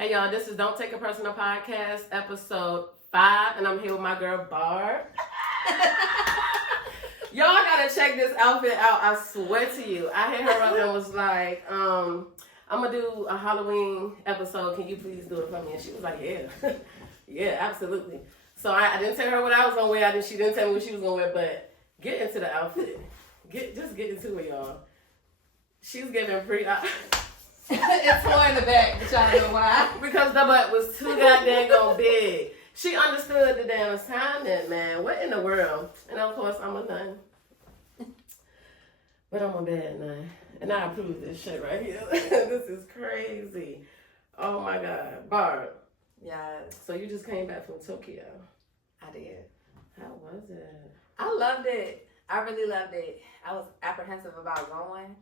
Hey y'all, this is Don't Take a Personal Podcast, episode 5, and I'm here with my girl Barb. Y'all gotta check this outfit out, I swear to you. I hit her up and was like, I'm gonna do a Halloween episode, can you please do it for me? And she was like, yeah. Yeah, absolutely. So I didn't tell her what I was gonna wear, she didn't tell me what she was gonna wear, but get into the outfit. Just get into it, y'all. She's giving pretty... It's more in the back, but y'all know why. Because the butt was too goddamn big. She understood the damn assignment, man. What in the world? And of course, I'm a nun. But I'm a bad nun. And I approve this shit right here. This is crazy. Oh my God. Barb. Yes. So you just came back from Tokyo. I did. How was it? I loved it. I really loved it. I was apprehensive about going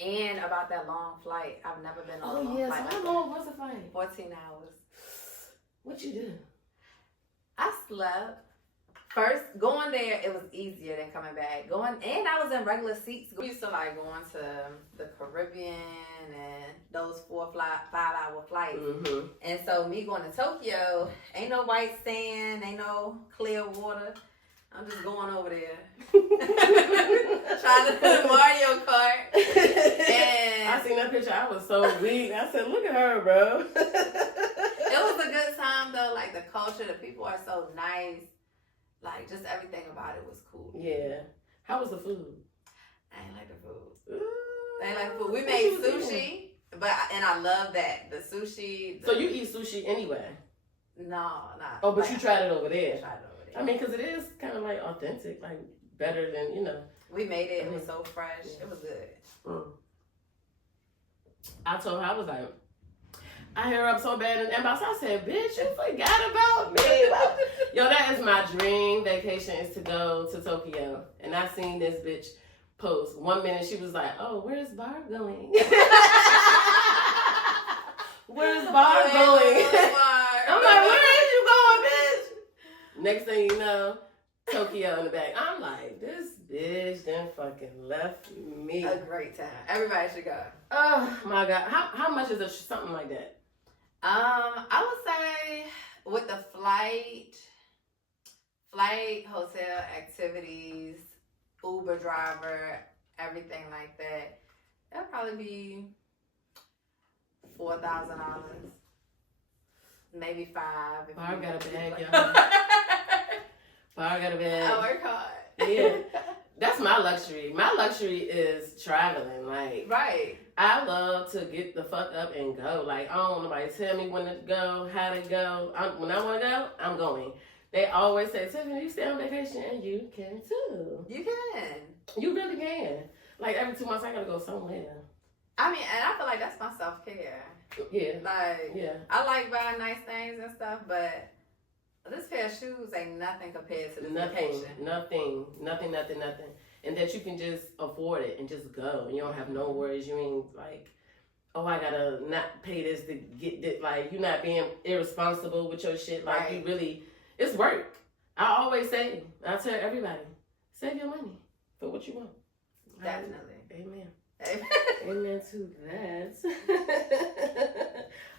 and about that long flight. I've never been on a long flight. So how long was the flight? 14 hours. What you do? I slept. First, going there, it was easier than coming back. And I was in regular seats. We used to like going to the Caribbean and those 5-hour flights. Mm-hmm. And so me going to Tokyo, ain't no white sand, ain't no clear water. I'm just going over there. Trying to play Mario Kart. And I seen that picture. I was so weak. I said, look at her, bro. it was a good time though. Like the culture, the people are so nice. Like just everything about it was cool. Yeah. How was the food? I ain't like the food. Ooh. I ain't like the food. We made sushi, and I love that. The sushi. So you eat sushi anyway? No, not. Oh, but like, you tried it over I there. tried it over there. I mean, because it is kind of like authentic, like better than, We made it. It was so fresh. It was good. Mm. I told her, I was like, I hear her up so bad in the inbox. I said, bitch, you forgot about me. Yo, that is my dream vacation, is to go to Tokyo. And I seen this bitch post. 1 minute she was like, oh, where's Barb going? Where's Barb going? I'm like, where is you going, bitch? Next thing you know, Tokyo in the back. I'm like, this bitch done fucking left me. A great time. Everybody should go. Oh my God. How much is something like that? I would say with the flight, hotel, activities, Uber driver, everything like that, it'll probably be $4,000, maybe $5,000. Barb got a bag, y'all. Barb got a bag. I work hard. Yeah. That's my luxury. My luxury is traveling. Like, Right. I love to get the fuck up and go. Like, I don't want nobody to tell me when to go, how to go. When I want to go, I'm going. They always say, Tiffany, you stay on vacation, and you can too. You can. You really can. Like, every 2 months, I gotta go somewhere. I mean, and I feel like that's my self-care. Yeah. Like, Yeah. I like buying nice things and stuff, but this pair of shoes ain't nothing compared to this vacation. Nothing. And that you can just afford it and just go. And you don't have no worries. You ain't like, oh, I gotta not pay this to get this. Like, you're not being irresponsible with your shit. Like, Right. you really, it's work. I always say, I tell everybody, save your money for what you want. Definitely. Amen. Amen to that.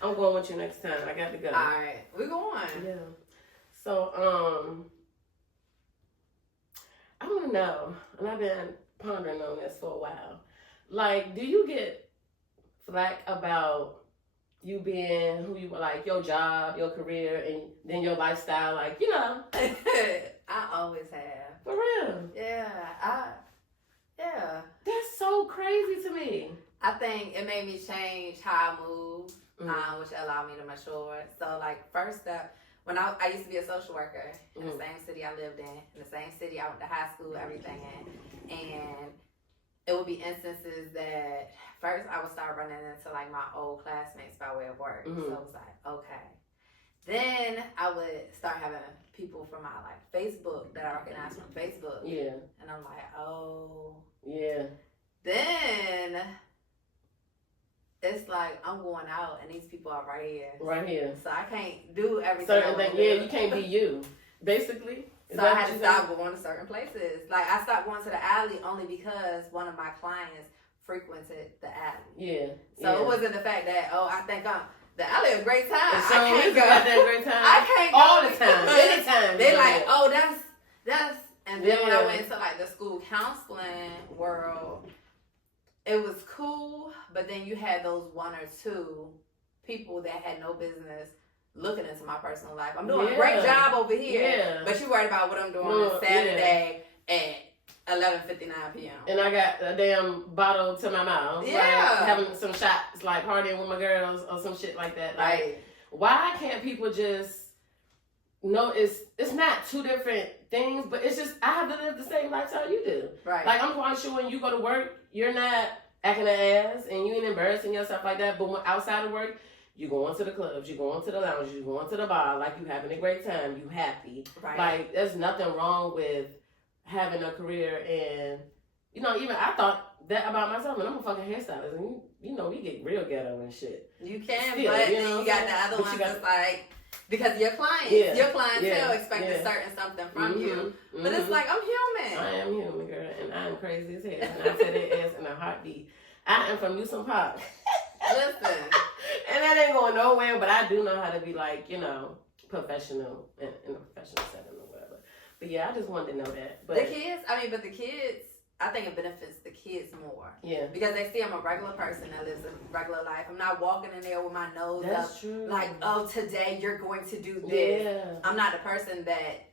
I'm going with you next time. I got to go. All right. We're going. Yeah. So, I want to know, and I've been pondering on this for a while. Like, do you get flack about you being who you were, like your job, your career, and then your lifestyle? Like, I always have. For real. Yeah. Yeah. That's so crazy to me. I think it made me change how I move, Mm-hmm. which allowed me to mature. So, like, first step, when I used to be a social worker in the same city I lived in the same city I went to high school, everything in, and it would be instances that first I would start running into like my old classmates by way of work. Mm-hmm. So it was like, okay. Then I would start having people from my like Facebook that I recognize from Facebook. Yeah. And I'm like, oh. Yeah. Then it's like I'm going out and these people are right here. Right here. So I can't do everything. Certain things. Yeah, you can't be you. Basically. So I had to stop going to certain places. Like I stopped going to the alley only because one of my clients frequented the alley. Yeah. So it wasn't the fact that, oh, I think I live a great time. And so I can't you go. got that great time. I can't go. All the time. Anytime. They you like, go. oh, that's. And then when I Yeah. went into like the school counseling world, it was cool. But then you had those one or two people that had no business looking into my personal life. I'm doing a great job over here, Yeah. but you worried about what I'm doing on Saturday at 11:59 p.m. And I got a damn bottle to my mouth. Yeah. Like having some shots, like partying with my girls or some shit like that. Like, Right. why can't people just know it's not two different things, but it's just I have to live the same lifestyle you do. Right. Like I'm quite sure when you go to work, you're not acting an ass and you ain't embarrassing yourself like that. But when outside of work, you going to the clubs, you going to the lounge, you going to the bar, like you having a great time, you happy. Right. Like there's nothing wrong with having a career, and you know, even I thought that about myself, and I'm a fucking hairstylist, and you know, we get real ghetto and shit. You can, Still, but you then know you got what the I'm other saying? ones But you that's like, because your clients, Yeah. your clientele Yeah. expect a certain something from you. Mhm. But it's Mhm. like, I'm human. I am human, girl, and I am crazy as hell, and I said it as in a heartbeat. I am from Newsom Park. Listen. And that ain't going nowhere, but I do know how to be like, you know, professional in a professional setting or whatever. But yeah, I just wanted to know that. But The kids, I think it benefits the kids more. yeah, Because they see I'm a regular person that lives a regular life. I'm not walking in there with my nose that's up true. like, oh, today you're going to do this. Yeah. I'm not the person that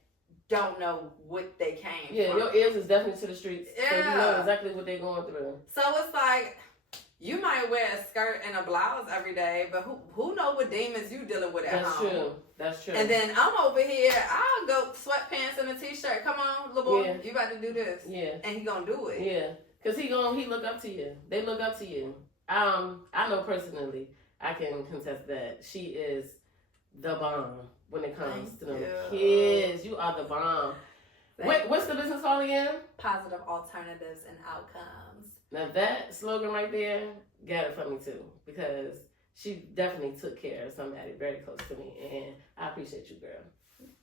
don't know what they came Yeah, from. your ears is definitely to the streets. So you know Yeah. exactly what they're going through. So it's like, you might wear a skirt and a blouse every day, but who know what demons you dealing with at That's home? true. That's true. And then I'm over here, I'll go sweatpants and a t-shirt. Come on, little boy, Yeah. you about to do this. yeah. And he gonna do it. Yeah. Cause he look up to you. They look up to you. I know personally, I can contest that she is the bomb when it comes Thank to them you. kids. You are the bomb. Thank What's the business called again? Positive alternatives and outcomes. Now that slogan right there got it for me too, because she definitely took care of somebody very close to me, and I appreciate you, girl.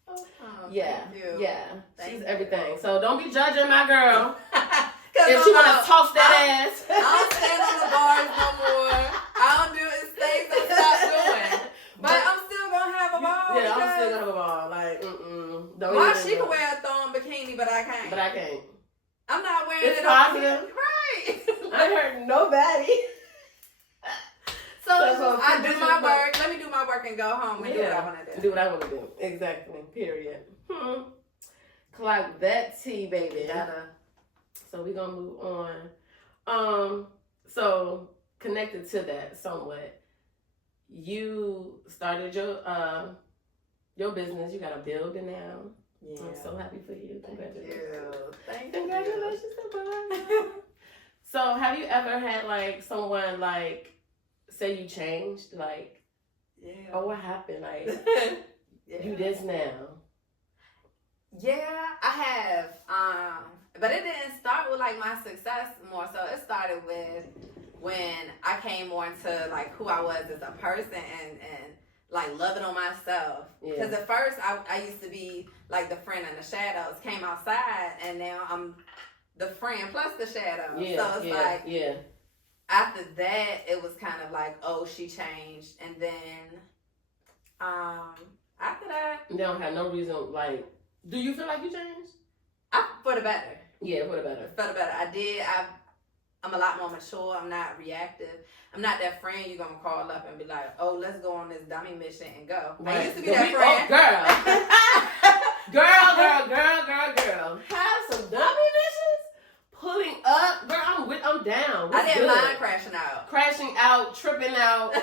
Oh, Yeah, thank you. yeah, Thank she's you. everything. So don't be judging my girl. Cause If she wanna toss that ass, I don't stand on the bars no more. I don't do it. Things I stop doing. But I'm still gonna have a ball. Yeah, I'm still because gonna have a ball. Like, Don't why even she know. can wear a thong bikini, but I can't. But I can't. I'm not wearing It's it on positive. Right. I ain't hurt nobody. So So I do my but- work. Let me do my work and go home and do what I want to do. Do what I want to do. Exactly. Period. Clock that tea, baby. Gotta. So we're gonna move on. So connected to that somewhat, you started your business. You got a building now. Yeah. I'm so happy for you. Congratulations. Thank you. Congratulations, Savannah. So have you ever had like someone like say you changed? Like, Yeah. oh, what happened? Like, Yeah. you this now. Yeah, I have. But it didn't start with like my success more so. It started with when I came more into like who I was as a person and like loving on myself. Yeah. Because at first I used to be like the friend in the shadows, came outside, and now I'm the friend plus the shadow. Yeah. So it's like yeah. after that it was kind of like, oh, she changed. And then after that, They don't have no reason. Like, do you feel like you changed? for the better. Yeah, for the better. For the better. I did. I'm a lot more mature. I'm not reactive. I'm not that friend you're going to call up and be like, oh, let's go on this dummy mission and go. I used to be that friend. Girl. Have some dummy missions? Pulling up? Girl, I'm down. I What's didn't good? mind crashing out. Crashing out, tripping out,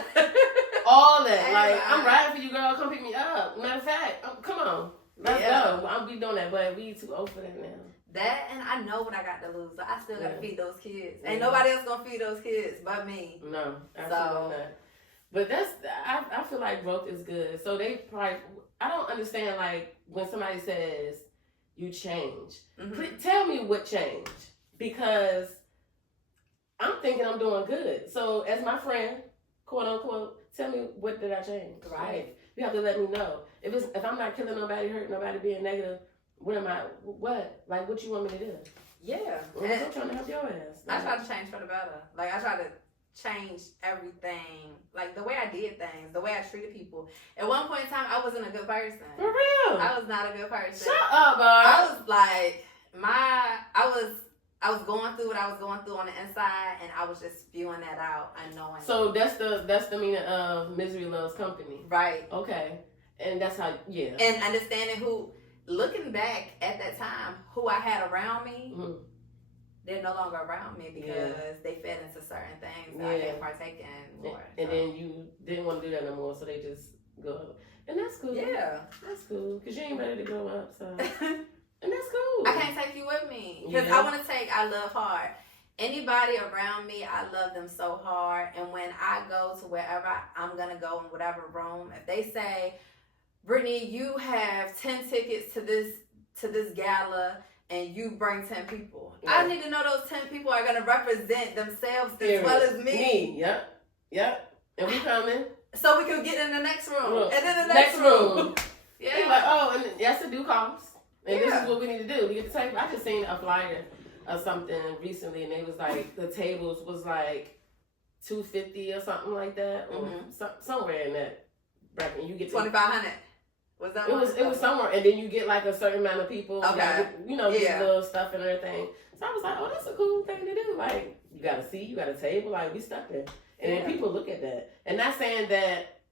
all that. Ain't Like, lying. I'm riding for you, girl. Come pick me up. Matter of fact, come on. Let's Yeah. go. I'll be doing that, but we too old for that now. That, and I know what I got to lose. So I still got to Yeah. feed those kids. Yeah. Ain't nobody else going to feed those kids but me. No, absolutely not. But I feel like growth is good. So they probably, I don't understand like when somebody says you change. Mhm. Please tell me what changed, because I'm thinking I'm doing good. So as my friend, quote unquote, tell me what did I change? Right. Like, you have to let me know. If I'm not killing nobody, hurting nobody, being negative, what am I? What? Like, what you want me to do? Yeah. I'm trying to help your ass. I try to change for the better. Like, I try to changed everything. Like the way I did things, the way I treated people. At one point in time, I wasn't a good person. For real. I was not a good person. Shut up, Barb. I was like, I was going through what I was going through on the inside, and I was just spewing that out unknowingly. So that's the meaning of misery loves company. Right. Okay. And that's how, yeah. And understanding looking back at that time, who I had around me, they're no longer around me because they fed into certain things that I didn't partake in more. And then you didn't want to do that no more, so they just go. And that's cool. Yeah. That's cool. Because you ain't ready to grow up, so. And that's cool. I can't take you with me. Because I love hard. Anybody around me, I love them so hard. And when I go to wherever I'm going to go in whatever room, if they say, Brittany, you have 10 tickets to this gala and you bring 10 people. Yeah. I need to know those 10 people are going to represent themselves as well as me. Yep. And we coming. So we can get in the next room. Look, and then the next room. Yeah. Like, oh, and that's a due cost. And this is what we need to do. We get the table. I just seen a flyer or something recently, and it was like the tables was like $250 or something like that, or somewhere in that bracket. And you get $2,500. Was that? It was somewhere, and then you get like a certain amount of people. Okay. Get little stuff and everything. So I was like, oh, that's a cool thing to do. Like, you got a seat, you got a table, like we stuck there, and then people look at that, and not saying that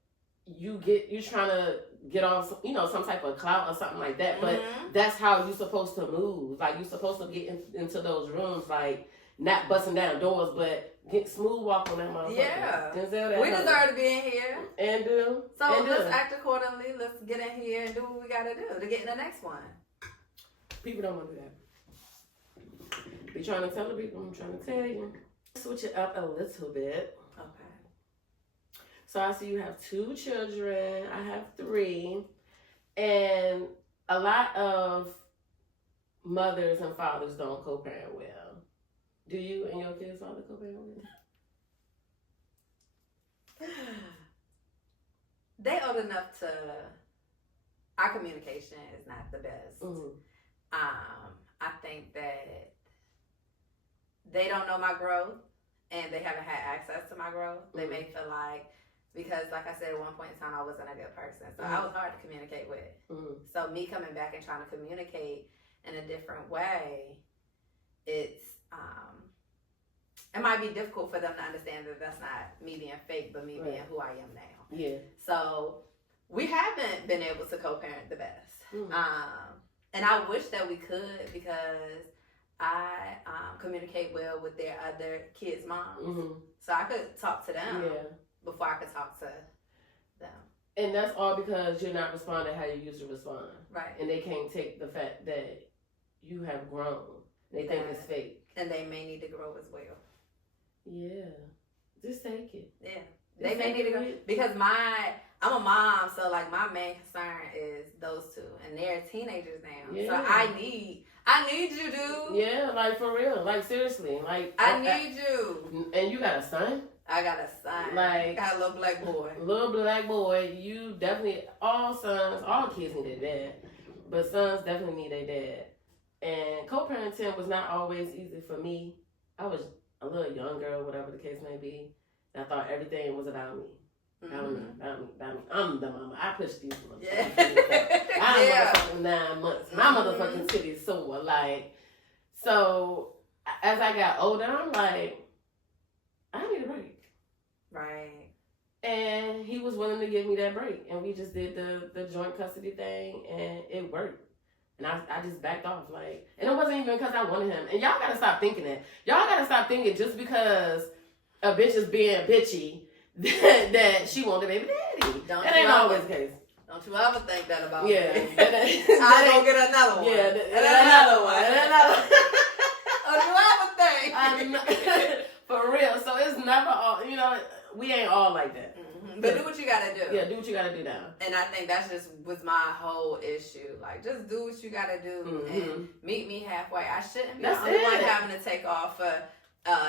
you're trying to get on some type of clout or something like that, but that's how you're supposed to move. Like, you're supposed to get into those rooms, like not busting down doors, but get smooth walk on that motherfucker. Yeah. Denzel, we deserve to be in here. And do. So let's act accordingly. Let's get in here and do what we gotta do to get in the next one. People don't want to do that. Be trying to tell the people, I'm trying to tell you. Switch it up a little bit. Okay. So I see you have 2 children. I have 3. And a lot of mothers and fathers don't co-parent well. Do you and your kids father co-parent well? They old enough to. Our communication is not the best. I think that they don't know my growth, and they haven't had access to my growth. They may feel like, because like I said, at one point in time, I wasn't a good person, so I was hard to communicate with. So me coming back and trying to communicate in a different way, it might be difficult for them to understand that that's not me being fake, but me being who I am now. Yeah. So we haven't been able to co-parent the best. And I wish that we could, because I communicate well with their other kids' moms. So I could talk to them before I could talk to them. And that's all because you're not responding how you used to respond. Right. And they can't take the fact that you have grown. They think it's fake. And they may need to grow as well. Yeah. Just take it. Yeah. They may need to grow. Because I'm a mom, so like my main concern is those 2. And they're teenagers now. Yeah. So I need you, dude. Yeah, like for real. Like seriously. Like I need you. And you got a son? I got a son. Like, got a little black boy. Little black boy. You definitely, all kids need their dad. But sons definitely need their dad. And co-parenting was not always easy for me. I was a little younger, whatever the case may be. And I thought everything was about me. About me. I'm the mama. I pushed these motherfuckers. I'm motherfucking 9 months. My motherfucking titties sore. Like, so as I got older, I'm like, I need a break. Right. And he was willing to give me that break. And we just did the joint custody thing, and it worked. And I just backed off, like, and it wasn't even because I wanted him. And y'all gotta stop thinking that. Y'all gotta stop thinking just because a bitch is being bitchy that she want a baby daddy. That ain't always the case. Don't you ever think that about me. I don't get another one. Yeah, another one. Don't you ever think. For real. So it's never all, we ain't all like that. But do what you gotta do. Yeah, do what you gotta do now. And I think that's just was my whole issue. Like, just do what you gotta do and meet me halfway. I shouldn't be the only one having to take off for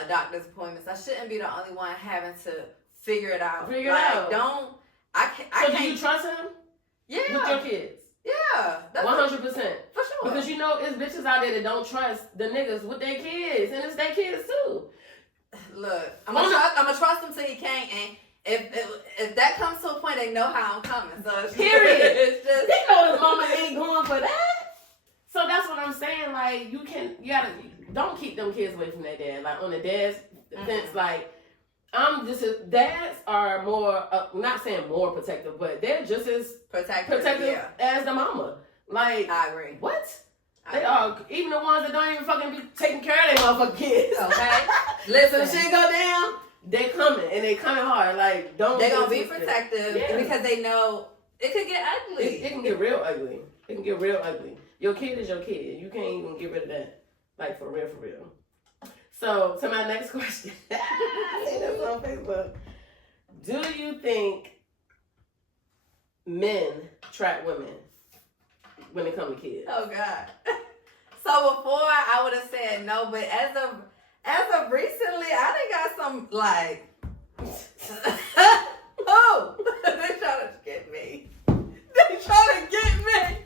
doctor's appointments. I shouldn't be the only one having to figure it out. Figure it out. I can't. Do you trust him? Yeah. With your kids? Yeah. 100%. For sure. Because it's bitches out there that don't trust the niggas with their kids. And it's their kids too. Look, I'm gonna trust him till he can't, and if that comes to a point, they know how I'm coming. So it's Period. It's just He know his mama ain't going for that. So that's what I'm saying. Like, you don't keep them kids away from their dad. Like, on the dad's defense, like, dads are more, not saying more protective, but they're just as protective as the mama. Like, I agree. What? They are, even the ones that don't even fucking be taking care of their motherfucking kids. Okay. Listen, if shit go down, they coming, and they coming hard. Like, they're gonna be protective because they know it could get ugly. It can get real ugly. It can get real ugly. Your kid is your kid. You can't even get rid of that. Like, for real, for real. So, to my next question. I see this on Facebook. Do you think men trap women when it comes to kids? Oh, God. So, before, I would have said no, but as of recently, I done got some, like, oh, they trying to get me. They trying to get me.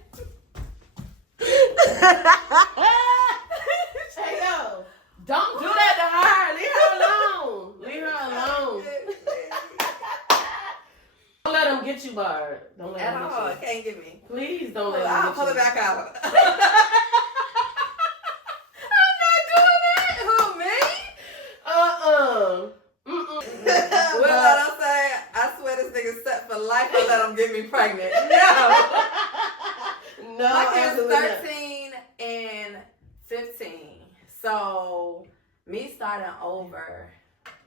Hey, yo, don't do that to her. Leave her alone. Leave her alone. Don't let them get you, Bard. Don't let them get you. Can't get me. Please don't let them I'll get pull you. it back out. I'm not doing that. Who, me? What I say? I swear this nigga's set for life. I let him get me pregnant. No. No, my kids absolutely 13 and 15. So me starting over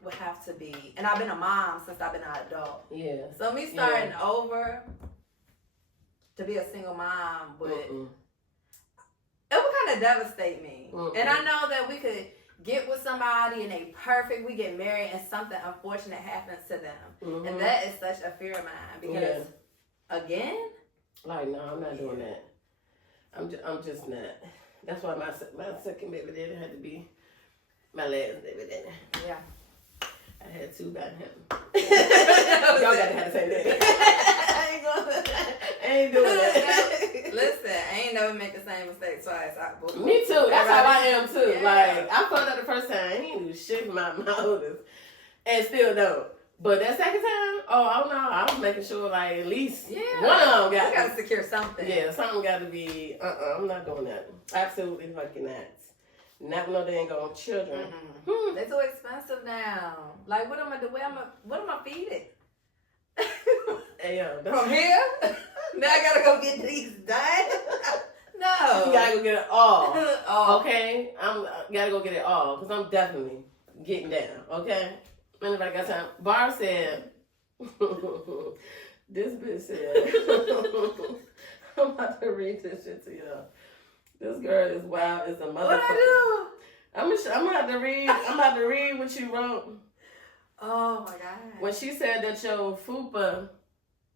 would have to be, and I've been a mom since I've been an adult. Yeah. So me starting over to be a single mom would it would kind of devastate me. And I know that we could get with somebody and they perfect, we get married and something unfortunate happens to them. And that is such a fear of mine because again, like, no, I'm not doing that. I'm just not. That's why my second baby daddy had to be my last baby daddy. Yeah. I had two by him. Y'all gotta have the same daddy. I ain't doing that. Listen, I ain't never make the same mistake twice. Me too. That's how I am too. Yeah. Like, I fucked up the first time. He didn't do shit for my oldest. And still don't. But that second time, oh no, I was making sure like at least one of them got to secure something. Yeah, something got to be. I'm not doing that. Absolutely fucking not. Not with no dang on children. They're too expensive now. Like, what am I doing? What am I feeding? Hey, yo, from here? Now I gotta go get these done. No, you gotta go get it all. Okay, gotta go get it all because I'm definitely getting down. Okay. Anybody got time? Bar said, this bitch said, I'm about to read this shit to y'all. This girl is wild as a motherfucker. What I do? I'm about to read what you wrote. Oh my God. When she said that your fupa,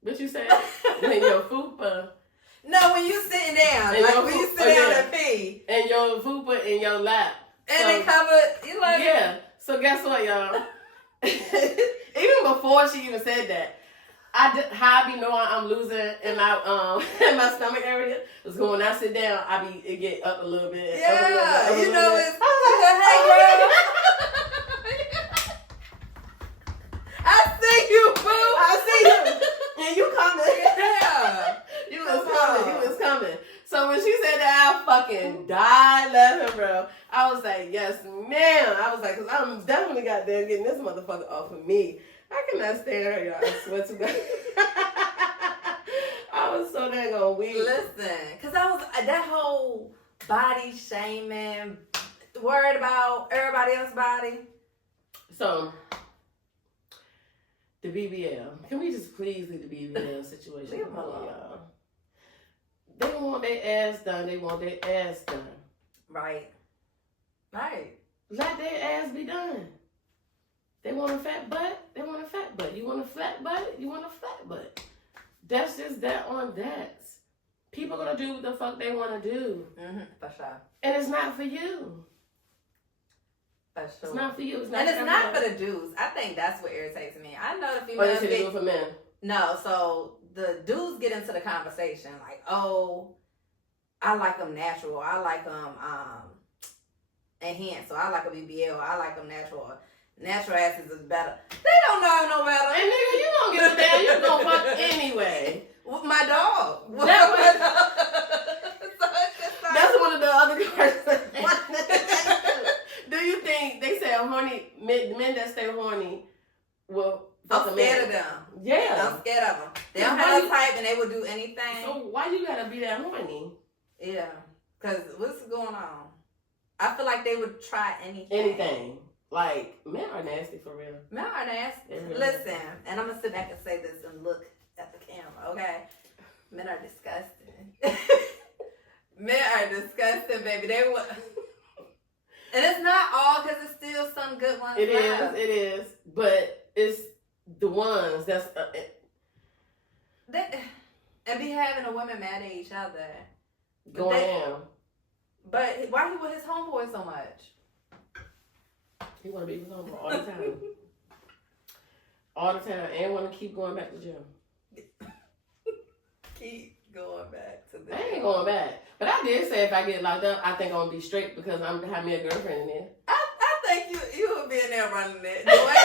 what you said? When your fupa. No, when you sitting down, like when you sit down and pee. And your fupa in your lap. And they covered, you like. Yeah. So guess what, y'all? Even before she even said that, how I be knowing I'm losing in my in my stomach area is when I sit down, it get up a little bit. Yeah, up a little bit, you know bit. it's hey girl. I see you, boo. I see you, and you coming. Yeah, you was coming. So when she said that, I fucking died laughing, bro. I was like, yes, ma'am. I was like, because I'm definitely goddamn getting this motherfucker off of me. I cannot stand her, y'all. I swear to God. I was so dang on weak. Listen, because I was that whole body shaming, worried about everybody else's body. So, the BBL. Can we just please leave the BBL situation? Leave them alone. Y'all. They don't want their ass done. They want their ass done. Right. Let their ass be done. They want a fat butt. They want a fat butt. You want a flat butt. You want a flat butt. That's just that on that. People gonna do what the fuck they want to do. For sure. And it's not for you. For sure. It's not for you. It's not and for it's not everybody. for the dudes. I think that's what irritates me. I know the Or females they should do it for men. No, so the dudes get into the conversation like, oh, I like them natural. I like them enhanced. So I like a BBL. I like them natural. natural asses is better. They don't know no better. And nigga, you don't give a damn. You gonna fuck anyway. With my dog. That's one of the other questions. Do you think they say horny men that stay horny will fuck I'm a man? scared of them. Yeah. I'm scared of them. They don't have a type and they will do anything. So why you gotta be that horny? Yeah. Because what's going on? I feel like they would try anything. Anything. Like, men are nasty for real. Men are nasty. Really. Listen, and I'm going to sit back and say this and look at the camera, okay? Men are disgusting. Men are disgusting, baby. They would. And it's not all because it's still some good ones. It is. But it's the ones that's... and be having a woman mad at each other. Going down. But why he with his homeboy so much? He want to be with his homeboy all the time. All the time. And want to keep going back to gym. Keep going back to the I ain't going back. But I did say if I get locked up, I think I'm going to be straight because I'm going to have me a girlfriend in there. I think you would be in there running it. You know it.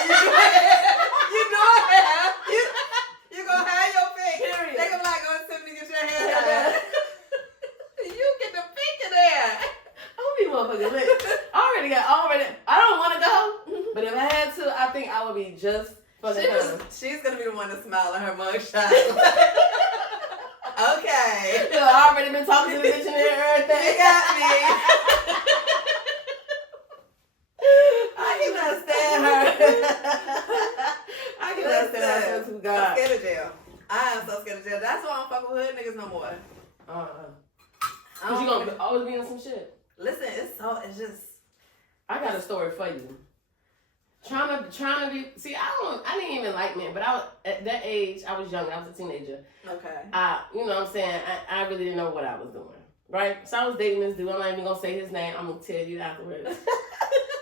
You gonna have your pick. Period. They gonna like go and sit and get your hair done. You get the pick in there. I'll be motherfucking lit. I don't want to go, but if I had to, I think I would be just fucking fine. She's gonna be the one to smile at her mugshot. Okay. You know, I already been talking to the bitch in there and everything. You got me. I cannot stand her. I cannot stand her to God. I'm scared of jail. I am so scared of jail. That's why I don't fuck with hood niggas no more. Cause you gonna always be on some shit. Listen, it's just. I got a story for you. Trying to be. See, I didn't even like men, but I was at that age. I was young. I was a teenager. Okay. You know what I'm saying? I really didn't know what I was doing. Right? So I was dating this dude. I'm not even gonna say his name. I'm gonna tell you afterwards.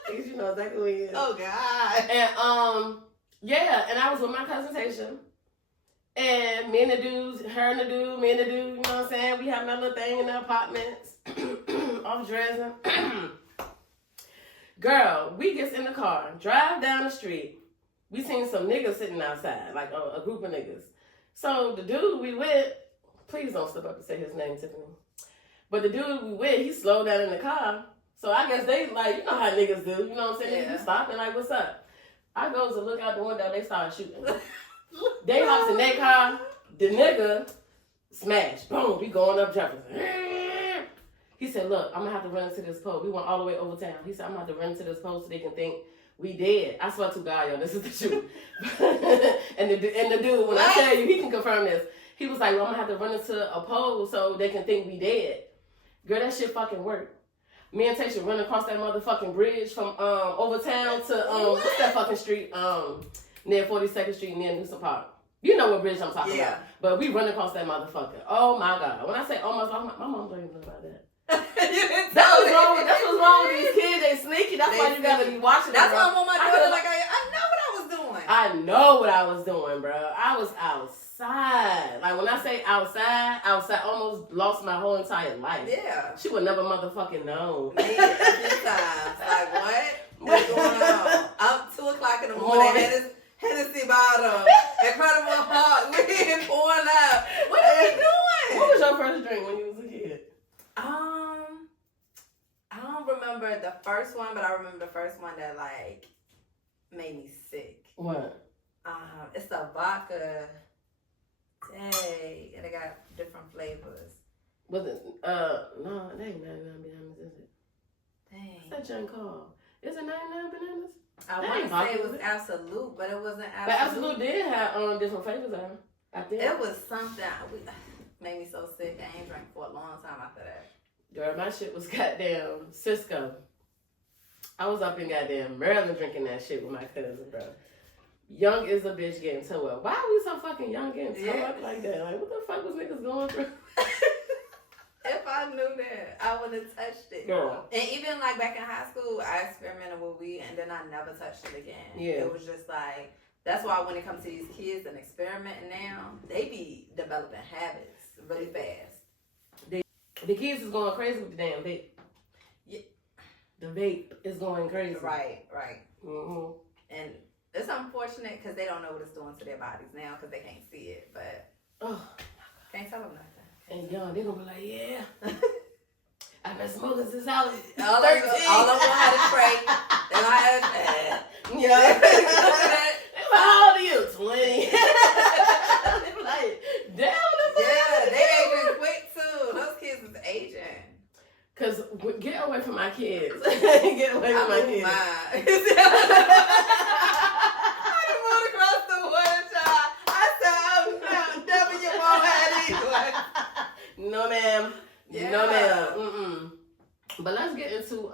Because you know exactly who he is. Oh God. And yeah, and I was with my cousin Tasha. And me and the dudes, her and the dude, me and the dude, you know what I'm saying? We having a little thing in the apartments. Off Dresden. Girl, we gets in the car, drive down the street. We seen some niggas sitting outside, like a group of niggas. So the dude we with, please don't step up and say his name, Tiffany. But the dude we with, he slowed down in the car. So I guess they like, you know how niggas do, you know what I'm saying? Yeah. You stopping like, what's up? I goes to look out the window, they started shooting. They hops in their car, the nigga smashed. Boom, we going up Jefferson. He said, look, I'm gonna have to run into this pole. We went all the way over town. He said, I'm gonna have to run into this pole so they can think we dead. I swear to God, yo, this is the truth. and the dude, when I tell you, he can confirm this. He was like, well, I'm gonna have to run into a pole so they can think we dead. Girl, that shit fucking worked. Me and Tasha running across that motherfucking bridge from over town to what's that fucking street? Near 42nd Street near Newsom Park. You know what bridge I'm talking about. But we run across that motherfucker. Oh my God. When I say oh my mom don't even know about that. That's what's wrong with these kids. They sneaky. That's why you gotta be watching. That's why I want my daughter like I know what I was doing. I know what I was doing, bro. I was outside. Like when I say outside, almost lost my whole entire life. Yeah. She would never motherfucking know. Me a few times. Like what? What's going on? Up 2 o'clock in the morning. Hennessy bottle. Incredible Heart. We ain't pouring out. What are we doing? What was your first drink when you was a kid? I don't remember the first one, but I remember the first one that like made me sick. What? It's a vodka. Dang, and it got different flavors. Was it? No, it ain't 99 bananas, is it? Dang. What's that junk called? Is it 99 bananas? I want to say it was Absolute, but it wasn't Absolute. But Absolute did have different flavors on it. I think. It was something. Made me so sick. I ain't drank for a long time after that. Girl, my shit was goddamn Cisco. I was up in goddamn Maryland drinking that shit with my cousin, bro. Young is a bitch getting toe up. Why are we so fucking young getting toe up like that? Like, what the fuck was niggas going through? If I knew that, I would have touched it. Girl. And even like back in high school, I experimented with weed and then I never touched it again. Yeah. It was just like, that's why when it comes to these kids and experimenting now, they be developing habits really fast. The kids is going crazy with the damn vape. Yeah. The vape is going crazy. Right. Mm-hmm. And it's unfortunate because they don't know what it's doing to their bodies now because they can't see it. But can't tell them nothing. And young, they gonna be like, yeah. I've been smoking since I was 13. All of them had a trait. They don't have yeah. How old are you? 20. They be like, damn. Yeah, they aging quick too. Those kids is aging. Cause get away from my kids. Get away from my kids. I moved across the water, child. I said, oh no, never your mom had anyone. No, ma'am. Yeah. No, ma'am. But let's get into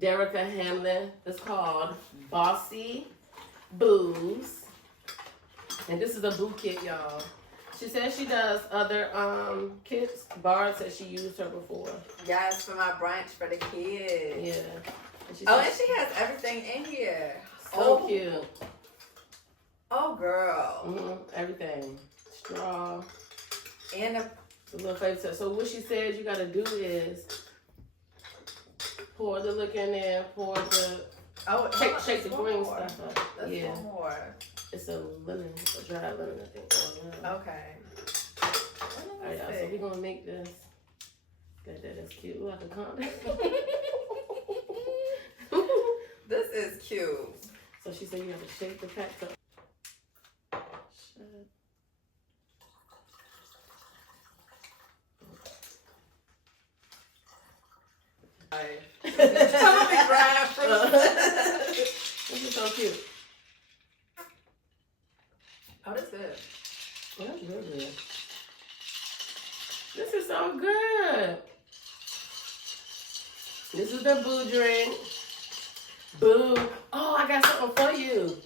Derica Hamlin. It's called Bossy Booze. And this is a boo kit, y'all. She says she does other kits. Barb said she used her before. Yes, for my brunch for the kids. Yeah. And she has everything in here. So cute. Oh, girl. Mm-hmm. Everything. Straw. And a little flavor. So what she said you gotta do is pour the liquor in there, pour the shake the green stuff up. Let's pour more. It's a lemon, a dry lemon, I think. Okay. Alright, y'all, so we're gonna make this. Got that, that's cute. Like a condom. This is cute. So she said you have to shake the packs up. This is so cute. Oh, that's good. Oh, that's real good. This is so good. This is the boo drink. Boo. Oh, I got something for you.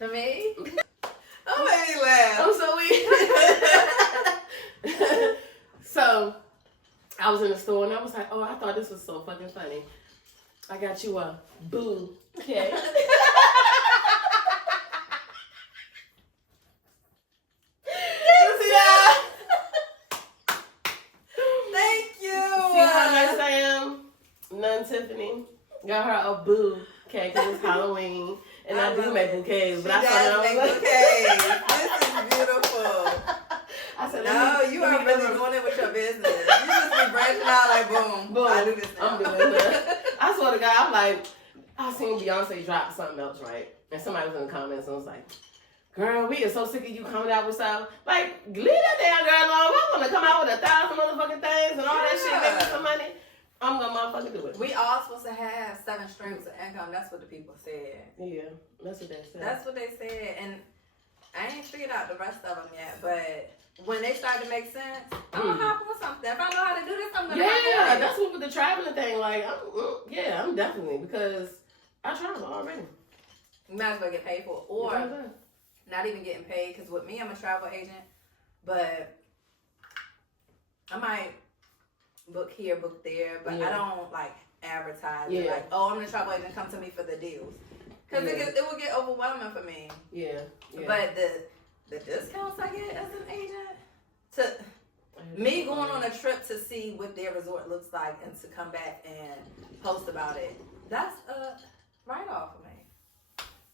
To me? Oh, made me laugh. I'm so weak. So, I was in the store and I was like, oh, I thought this was so fucking funny. I got you a boo cake. Tiffany got her a boo cake because it's Halloween, and I do make bouquets. But I thought make bouquets. This is beautiful. I said, no, you are really doing it with your business. You just be branching out like boom, boom. I do this now. I'm doing that. I swear to God, I'm like, I seen Beyonce drop something else, right? And somebody was in the comments and was like, girl, we are so sick of you coming out with stuff. Like, leave that damn girl alone. I want to come out with 1,000 motherfucking things and all that shit, make me some money. I'm gonna motherfucking do it. We all supposed to have 7 streams of income. That's what the people said. Yeah, that's what they said. That's what they said, and I ain't figured out the rest of them yet. But when they start to make sense, I'm gonna hop on something. If I know how to do this, I'm gonna. Yeah, that's what with the traveling thing. Like, I'm definitely because I travel already. You might as well get paid for it, or not even getting paid. Because with me, I'm a travel agent, but I might book here, book there, but I don't like advertise. Yeah. Like, oh, I'm the travel agent, come to me for the deals. Because it will get overwhelming for me. Yeah. But the discounts I get as an agent, me going on a trip to see what their resort looks like and to come back and post about it, that's a write-off for me.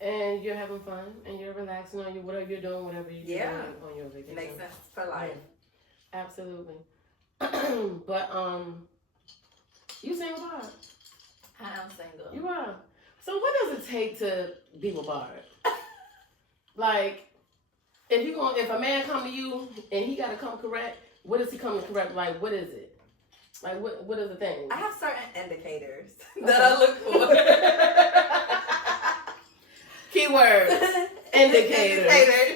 And you're having fun and you're relaxing on whatever you're doing, whatever you're doing on your vacation. Makes sense for life. Yeah. Absolutely. But you single, Barb? I am single. You are. So what does it take to be with Barb? Like, if a man come to you and he gotta come correct, what is he coming correct? Like, what is it? Like, what is the thing? I have certain indicators that I look for. Keyword. Indicators.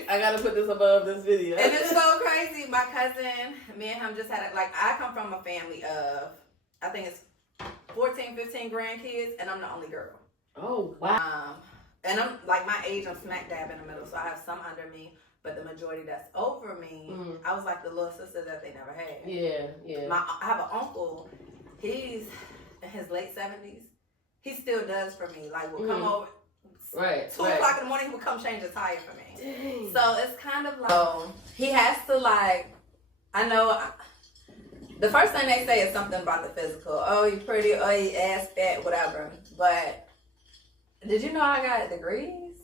I gotta put this above this video. And it's so crazy. My cousin, me and him just had I come from a family of, I think it's 14, 15 grandkids, and I'm the only girl. Oh, wow. And I'm like my age, I'm smack dab in the middle, so I have some under me, but the majority that's over me, I was like the little sister that they never had. Yeah. I have an uncle, he's in his late 70s. He still does for me. Like, will come over. Right. 2 o'clock in the morning, he would come change the tire for me. Dang. So it's kind of like, he has to like, I know, the first thing they say is something about the physical. Oh, you pretty, oh, you ass fat, whatever. But Did you know I got degrees?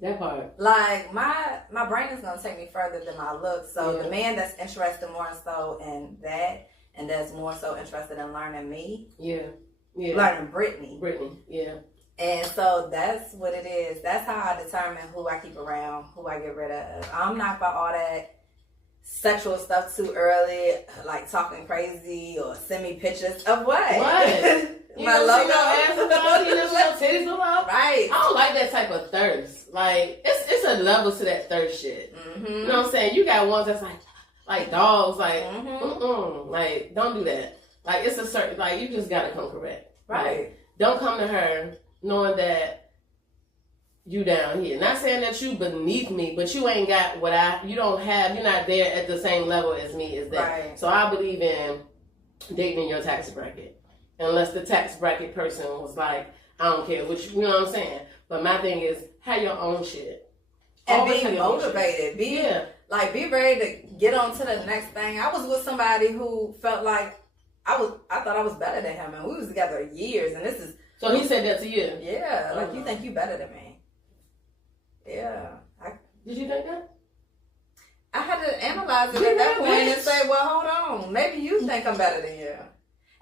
That part. Like my brain is gonna take me further than my looks. So the man that's interested more so in that, and that's more so interested in learning me. Yeah. Yeah. Learning Brittany. Yeah. And so that's what it is. That's how I determine who I keep around, who I get rid of. I'm not about all that sexual stuff too early, like talking crazy or send me pictures of what? What? You My never logo. see no ass about, you never see no titties about. Right. I don't like that type of thirst. Like it's a level to that thirst shit. Mm-hmm. You know what I'm saying? You got ones that's like dogs, like Mm-hmm. like don't do that. Like it's a certain like you just gotta come correct. Right. Like, don't come to her knowing that you down here. Not saying that you beneath me, but you ain't got what you're not there at the same level as me as that. Right. So I believe in dating in your tax bracket. Unless the tax bracket person was like, I don't care which, you know what I'm saying? But my thing is, have your own shit. And Always be have your own shit. motivated. Be ready to get on to the next thing. I was with somebody who felt like I thought I was better than him, and we was together years, and this is. So he said that to you? Yeah, like you think you better than me. Yeah. Did you think that? I had to analyze it at that point and say, well, hold on. Maybe you think I'm better than you.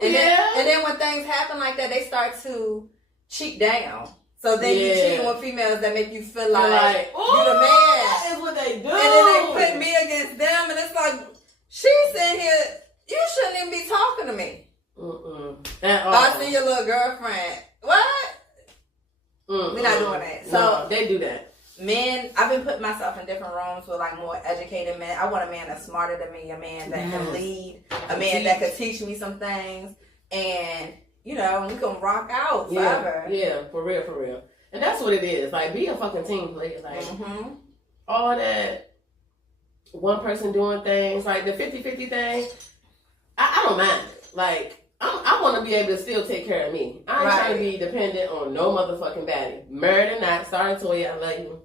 And then when things happen like that, they start to cheat down. So then you cheating with females that make you feel like you're the man. That is what they do. And then they put me against them, and it's like, she's sitting here, you shouldn't even be talking to me. I see your little girlfriend. What? We're not doing that. So no, they do that. Men, I've been putting myself in different rooms with like more educated men. I want a man that's smarter than me, a man that can lead, a man that can teach me some things, and we can rock out forever. Yeah, for real. And that's what it is. Like, be a fucking team player. Like, all that one person doing things, like the 50-50 thing, I don't mind it. Like, I want to be able to still take care of me. I ain't trying to be dependent on no motherfucking baddie. Married or not, sorry Toya, I love you.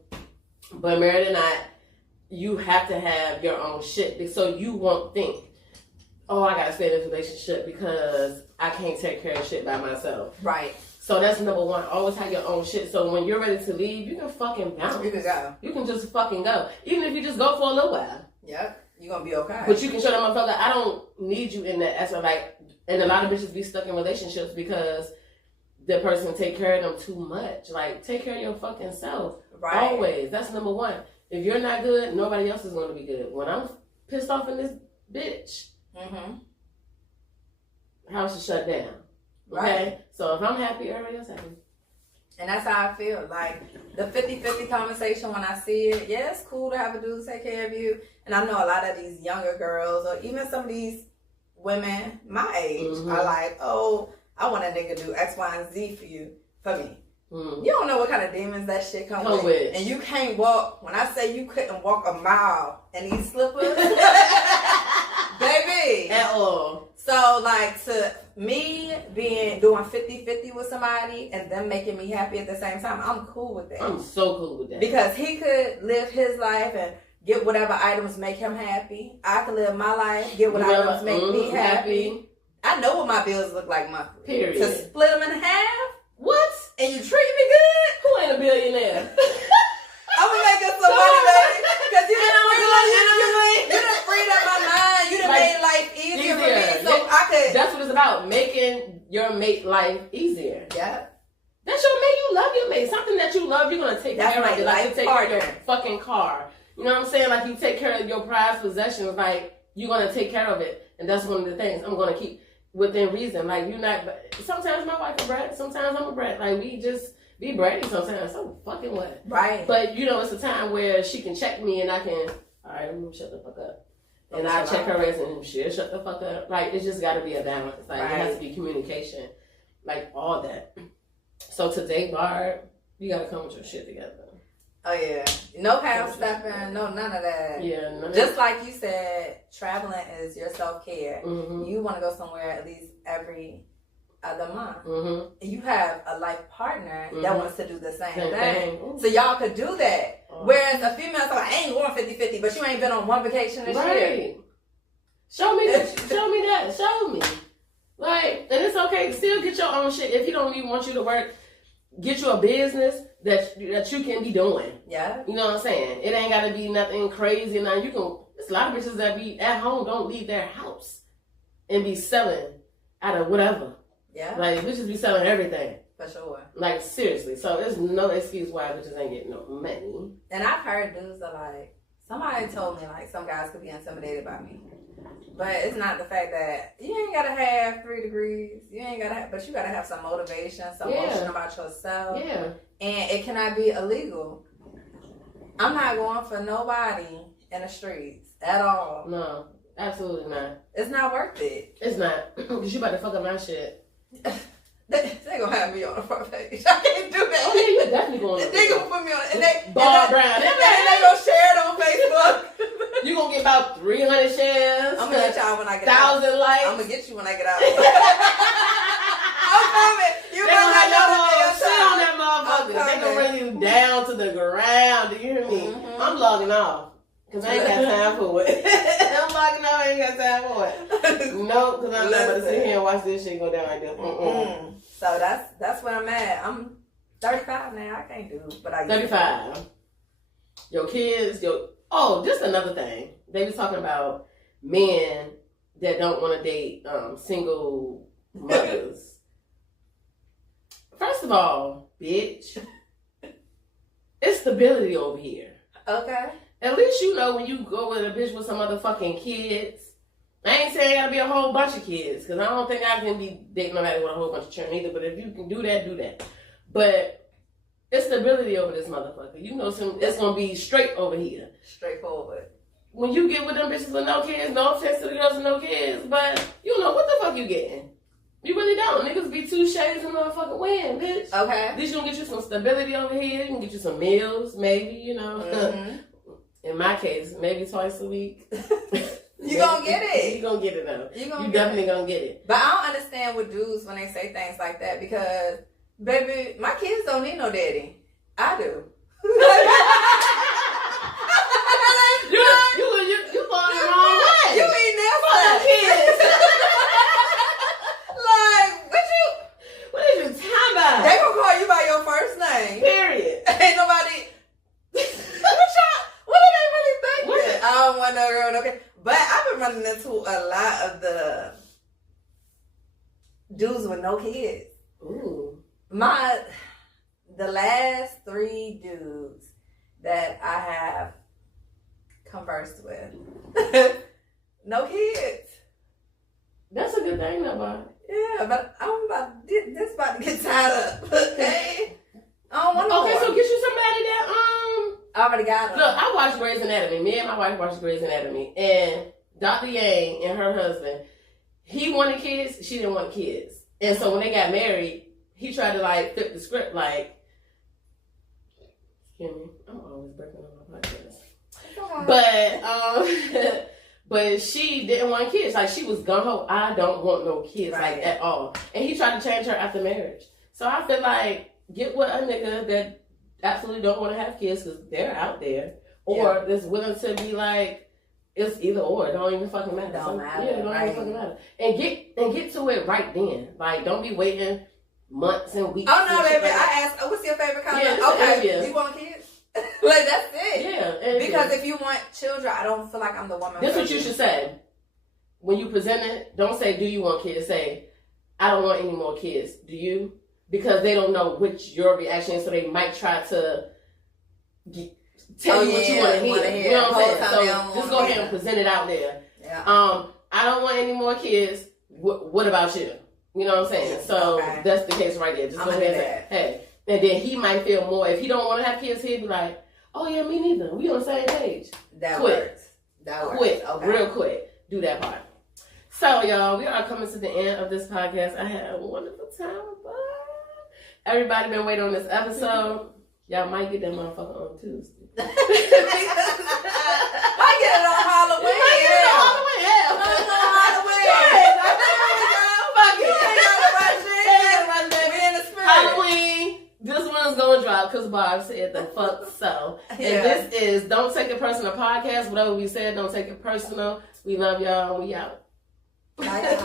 But married or not, you have to have your own shit. So you won't think, oh, I got to stay in this relationship because I can't take care of shit by myself. Right. So that's number one. Always have your own shit. So when you're ready to leave, you can fucking bounce. You can go. You can just fucking go. Even if you just go for a little while. Yep. You're going to be okay. But you can show them motherfucker, I don't need you in that aspect. Like, and a lot of bitches be stuck in relationships because the person take care of them too much. Like, take care of your fucking self. Right. Always. That's number one. If you're not good, nobody else is going to be good. When I'm pissed off in this bitch, house is shut down. Okay? Right. So if I'm happy, everybody else happy. And that's how I feel. Like, the 50-50 conversation, when I see it, yeah, it's cool to have a dude take care of you. And I know a lot of these younger girls, or even some of these women my age, are like, oh, I want a nigga do X, Y, and Z for me. You don't know what kind of demons that shit come with. And you can't walk. When I say you couldn't walk a mile in these slippers, baby. At all. So, like, to me doing 50-50 with somebody and them making me happy at the same time, I'm cool with that. I'm so cool with that. Because he could live his life and get whatever items make him happy. I can live my life, get what items make me happy. I know what my bills look like monthly. Period. To split them in half? What? And you treat me good? Who ain't a billionaire? I'm gonna make us some money, baby. Because you done freed up my mind. You done made life easier for me. So I could. That's what it's about. Making your mate life easier. Yeah. That's your mate. You love your mate. Something that you love, you're going to take care of it. Like you take care of your fucking car. You know what I'm saying? Like you take care of your prized possessions. Like you're going to take care of it. And that's one of the things I'm going to keep within reason. Like you're not. Sometimes my wife a brat. Sometimes I'm a brat. Like we just be bratty sometimes. So fucking what? Right. But it's a time where she can check me and I can. All right, I'm gonna shut the fuck up. And I check her ass and she'll shut the fuck up. Like, it's just got to be a balance. Like, it has to be communication. Like, all that. So, to date Barb, you got to come with your shit together. Oh, yeah. No half stepping, no none of that. Yeah. Just like you said, traveling is your self-care. You want to go somewhere at least every other month. You have a life partner that wants to do the same thing. So, y'all could do that. Whereas a female's like, I ain't going 50-50, but you ain't been on one vacation this year. Show me that. Show me. Like, and it's okay to still get your own shit. If he don't even want you to work, get you a business that you can be doing. Yeah. You know what I'm saying? It ain't gotta be nothing crazy. Now you can. There's a lot of bitches that be at home, don't leave their house, and be selling out of whatever. Yeah. Like bitches be selling everything. For sure. Like seriously. So there's no excuse why bitches ain't getting no money. And I've heard dudes are like, somebody told me like some guys could be intimidated by me. But it's not the fact that you ain't gotta have 3 degrees. You ain't gotta have, but you gotta have some motivation, some motion about yourself. Yeah. And it cannot be illegal. I'm not going for nobody in the streets at all. No, absolutely not. It's not worth it. It's not. Because you about to fuck up my shit. They gonna have me on the front page. I can't do that. Oh yeah, you're definitely going to. They gonna put me on, and they Bar Brown. and they gonna share it on Facebook. You gonna get about 300 shares. I'm gonna get y'all when I get out. 1,000 likes. I'm gonna get you when I get out. I'm coming. You They gonna have your whole shit on that I'm motherfucker. They gonna bring you down to the ground. Do you hear me? Mm-hmm. I'm logging off. Cause I ain't got time for it. I'm logging off. I ain't got time for it. Nope. Cause I'm not about to sit here and watch this shit go down like this. So that's where I'm at. I'm 35 now. I can't do, but I 35. Your kids. Just another thing. They was talking about men that don't want to date single mothers. First of all, bitch, it's stability over here. Okay. At least you know when you go with a bitch with some motherfucking kids. I ain't saying it gotta be a whole bunch of kids, because I don't think I can be dating nobody with a whole bunch of children either. But if you can do that, do that. But it's stability over this motherfucker. You know, it's gonna be straight over here. Straightforward. When you get with them bitches with no kids, no offense to the girls with no kids, but you know what the fuck you getting. You really don't. Niggas be 2 shades and motherfucking win, bitch. Okay. At least you gonna get you some stability over here. You can get you some meals, maybe, you know. Mm-hmm. In my case, maybe twice a week. You gonna get it. You gonna get it though. You definitely gonna get it. But I don't understand with dudes when they say things like that, because, baby, my kids don't need no daddy. I do. You going the wrong way. You ain't never kids. Like, What is you talking about? they gonna call you by your first name. Period. Ain't nobody. What do they really think? I don't want no girl, no kid. But I've been running into a lot of the dudes with no kids. Ooh. The last 3 dudes that I have conversed with, no kids. That's a good thing, though, Bob. Yeah, but this about to get tied up. Okay, I don't want no Okay, more. so get you somebody that I already got them. Look, I watched Grey's Anatomy. Me and my wife watched Grey's Anatomy, and Dr. Yang and her husband, he wanted kids, she didn't want kids, and so when they got married, he tried to like flip the script, like. Excuse me, I'm always breaking on my podcast. But she didn't want kids. Like she was gung ho. I don't want no kids, like at all. And he tried to change her after marriage. So I feel like get with a nigga that absolutely don't want to have kids, because they're out there, or that's willing to be like, it's either or. It don't even fucking matter. Don't matter. Yeah, it don't even fucking matter. And get to it right then. Like don't be waiting months and weeks. Oh no, baby! I asked, what's your favorite color? Yeah, okay, you want kids? Like that's it. Yeah, because if you want children, I don't feel like I'm the woman. This is what you should say when you present it. Don't say, "Do you want kids?" Say, "I don't want any more kids." Do you? Because they don't know which your reaction is, so they might try to tell you what you want to hear. You know what I'm saying? So just go ahead and present it out there. Yeah. I don't want any more kids. What about you? You know what I'm saying? So that's the case right there. Just go ahead and say, hey. And then he might feel more. If he don't want to have kids, he'll be like, oh yeah, me neither. We on the same page. That works. Quick. Real quick. Do that part. So y'all, we are coming to the end of this podcast. I had a wonderful time. But everybody been waiting on this episode. Y'all might get that motherfucker on Tuesday. I get it on Halloween. Halloween. This one's gonna drop because Bob said the fuck so. And this is Don't Take It Personal podcast. Whatever we said, don't take it personal. We love y'all. We out. Bye.